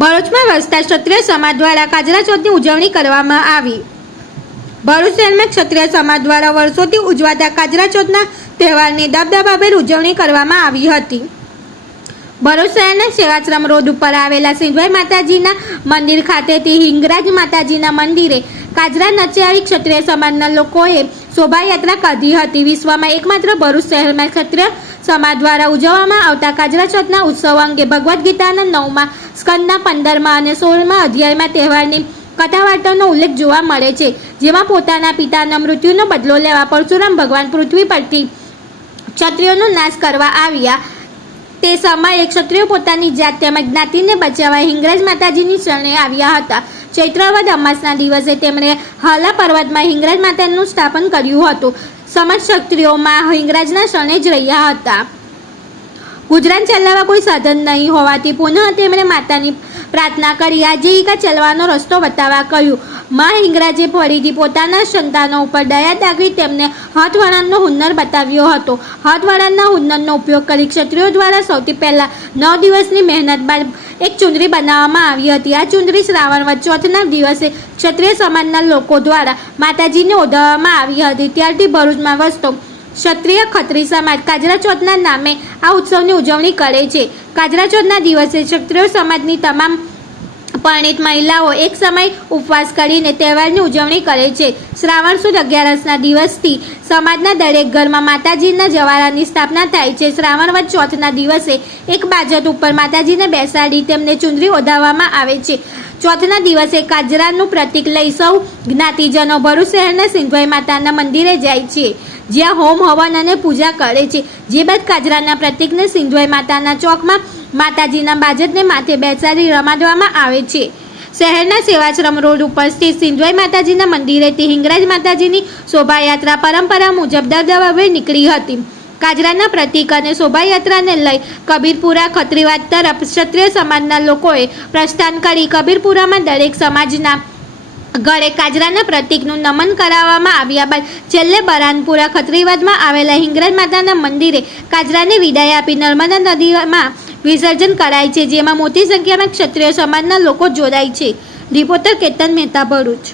ભરૂચમાં વસતા ક્ષત્રિય સમાજ દ્વારા કાજરા ચોથની ઉજવણી કરવામાં આવી. ભરૂચ શહેરમાં ક્ષત્રિય સમાજ દ્વારા વર્ષોથી ઉજવાતા કાજરા ચોથના તહેવારની દબદબાભેર ઉજવણી કરવામાં આવી હતી. ભરૂચ શહેરના સેવાશ્રમ રોડ ઉપર આવેલા સિંહભાઈ માતાજીના મંદિર ખાતેથી હિંગરાજ માતાજીના મંદિરે કાજરા નચાવી ક્ષત્રિય સમાજના લોકોએ શોભાયાત્રા કાઢી હતી. વિશ્વમાં એકમાત્ર ભરૂચ શહેરમાં ક્ષત્રિય સમાજ દ્વારા ઉજવવામાં આવતા કાજરા ચોથના ઉત્સવ અંગે ભગવદ્ ગીતાના નવમાં સ્કંદના પંદરમાં અને સોળમાં અધ્યાયમાં તહેવારની કથાવાર્તાનો ઉલ્લેખ જોવા મળે છે, જેમાં પોતાના પિતાના મૃત્યુનો બદલો લેવા પરશુરામ ભગવાન પૃથ્વી પરથી ક્ષત્રિયોનો નાશ કરવા આવ્યા. તે સમયે ક્ષત્રિયો પોતાની જાત તેમજ જ્ઞાતિને બચાવવા હિંગરાજ માતાજીની શરણે આવ્યા હતા. ચૈત્રવદ અમાસના દિવસે તેમણે હાલા પર્વતમાં હિંગરાજ માતાનું સ્થાપન કર્યું હતું. સમજ ક્ષત્રિયોમાં હિંગરાજના શરણે જ રહ્યા હતા. ગુજરાન ચલાવવા કોઈ સાધન નહીં હોવાથી પુનઃ તેમણે માતાની પ્રાર્થના કરી. આજીવિકા ચલાવવાનો રસ્તો બતાવવા કહ્યું. મા હિંગરાજે ફરીથી પોતાના સંતાનો ઉપર દયા દાખવી તેમને હાથવળાંનો હુન્નર બતાવ્યો હતો. હાથવળાંના હુન્નરનો ઉપયોગ કરી ક્ષત્રિયો દ્વારા સૌથી પહેલા નવ દિવસની મહેનત બાદ એક ચુંદરી બનાવવામાં આવી હતી. આ ચુંદરી શ્રાવણ ચોથના દિવસે ક્ષત્રિય સમાજના લોકો દ્વારા માતાજીને ઓઢવવામાં આવી હતી. ત્યારથી ભરૂચમાં વસતો ક્ષત્રિય ખત્રી સમાજ કાજરા ચોથના નામે આ ઉત્સવની ઉજવણી કરે છે. કાજરા ચોથના દિવસે ક્ષત્રિય સમાજની તમામ પરણિત મહિલાઓ એક સમય ઉપવાસ કરીને તહેવારની ઉજવણી કરે છે. શ્રાવણ સુદ અગિયારસના દિવસથી સમાજના દરેક ઘરમાં માતાજીના જવારાની સ્થાપના થાય છે. શ્રાવણ વધ ચોથના દિવસે એક બાજટ ઉપર માતાજીને બેસાડી તેમને ચુંદરી ઓઢાવવામાં આવે છે. ચોથના દિવસે કાજરાનું પ્રતીક લઈ સૌ જ્ઞાતિજનો ભરૂચ શહેરના સિંધવાઈ માતાના મંદિરે જાય છે. જ્યાં હોમ હવન અને પૂજા કરે છે. જે બાદ કાજરાના પ્રતીકને સિંધવાઈ માતાના ચોકમાં માતાજીના બાજટને માથે બેસાડી રમાડવામાં આવે છે. શહેરના સેવાશ્રમ રોડ ઉપર સ્થિત સિંધવાઈ માતાજીના મંદિરેથી હિંગરાજ માતાજીની શોભાયાત્રા પરંપરા મુજબ દબદબાભેર નીકળી હતી. કાજરાના પ્રતીક અને શોભાયાત્રાને લઈ કબીરપુરા ખત્રીવાદ તરફ ક્ષત્રિય સમાજના લોકોએ પ્રસ્થાન કરી કબીરપુરામાં દરેક સમાજના ગળે કાજરાના પ્રતિકનું નમન કરાવવામાં આવ્યા બાદ છેલ્લે બરાનપુરા ખત્રીવાદમાં આવેલા હિંગરાજ માતાના મંદિરે કાજરાને વિદાય આપી નર્મદા નદીમાં વિસર્જન કરાય છે, જેમાં મોટી સંખ્યામાં ક્ષત્રિય સમાજના લોકો જોડાય છે. રિપોર્ટર કેતન મહેતા ભરૂચ.